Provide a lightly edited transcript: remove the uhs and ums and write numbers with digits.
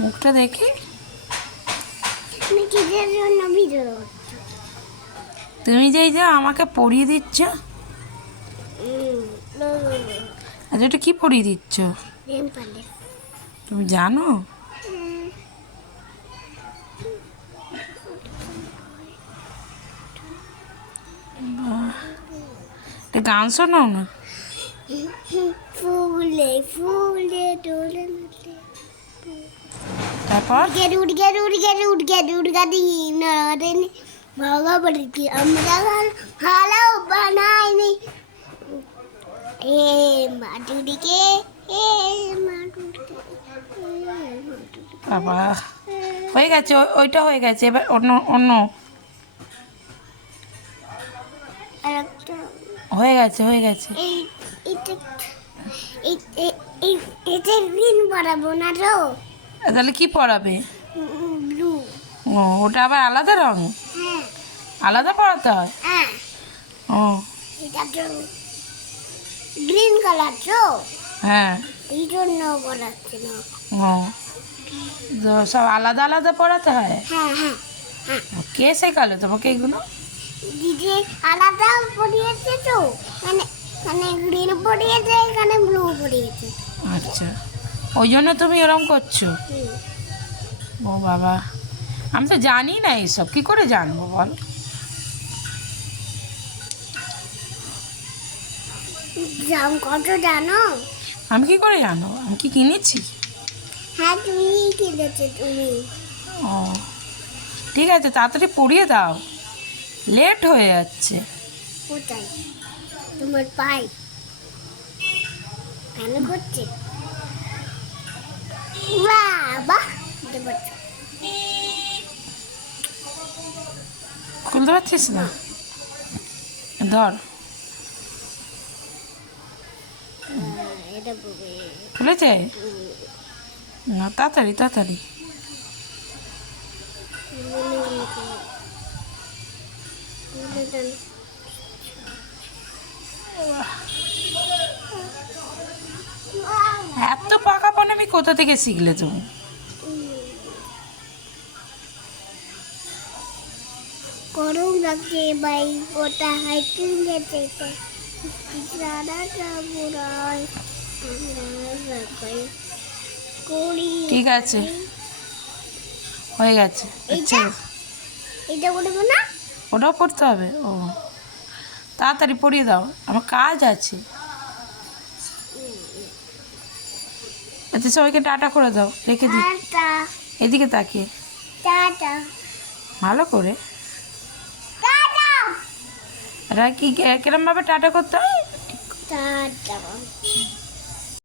মুখটা দেখি। তুমি যে এই যে আমাকে পড়িয়ে দিচ্ছ, আচ্ছা এটা কি পড়িয়ে দিচ্ছ? তুমি জানো? এটা গান শোনাও না। ফুলে ফুলে ডোলে তারপর ভগবতী আমরা ভালো বানাইনি হে মাটুরিকে হে মাটুরিকে বাবা হয়ে গেছে, ওইটা হয়ে গেছে, এবার অন্য অন্য আরেকটা হয়ে গেছে, হয়ে গেছে। এই এটা এটা গ্রিন বানাবো না তো তাহলে কি পড়াবে? ব্লু। ও ওটা আবার আলাদা রং, হ্যাঁ আলাদা পড়াতে হয়? হ্যাঁ ও এটা তো গ্রিন কালার তো হ্যাঁ। এই জন্য বলাচ্ছে না। ও তো সব আলাদা আলাদা পড়াতে হয়? হ্যাঁ হ্যাঁ কে শেখালো তোমাকে এগুলো? দিদি আলাদা পড়িয়েছে তো, মানে মানে গ্রিন পড়িয়েছে, এখানে ব্লু পড়িয়েছে। আচ্ছা ওই জন্য তুমি এরকম করছো? ও বাবা আমি তো জানি না এইসব, কি করে জানবো বল? দাম কত জানো? আমি কি করে জানো? আমি কি কিনেছি? হ্যাঁ তুমি কিনেছো তুমি। ও ঠিক আছে, তাড়াতাড়ি পড়িয়ে দাও, লেট হয়ে যাচ্ছে। কোথায়? তোমার পাই কেন করছে? বাবা খুলতে পারছিস না? ধর, এটা খুলেছে না? তাড়াতাড়ি তাড়াতাড়ি। এত পাকাপন আমি কোথা থেকে শিখলে তুমি? গরম লাগছে ভাই, ওটা হাইকিং যেতে ঠিক আছে হয়ে গেছে। আচ্ছা এটা বলবো না, ওটাও পড়তে হবে? ও তাড়াতাড়ি পড়িয়ে দাও, আমার কাজ আছে। আচ্ছা সবাইকে টাটা করে দাও, রেখে দিই। টাটা এদিকে তাকিয়ে টাটা ভালো করে। টাটা এটা কি কিরমভাবে টাটা করতে হয়? টাটা।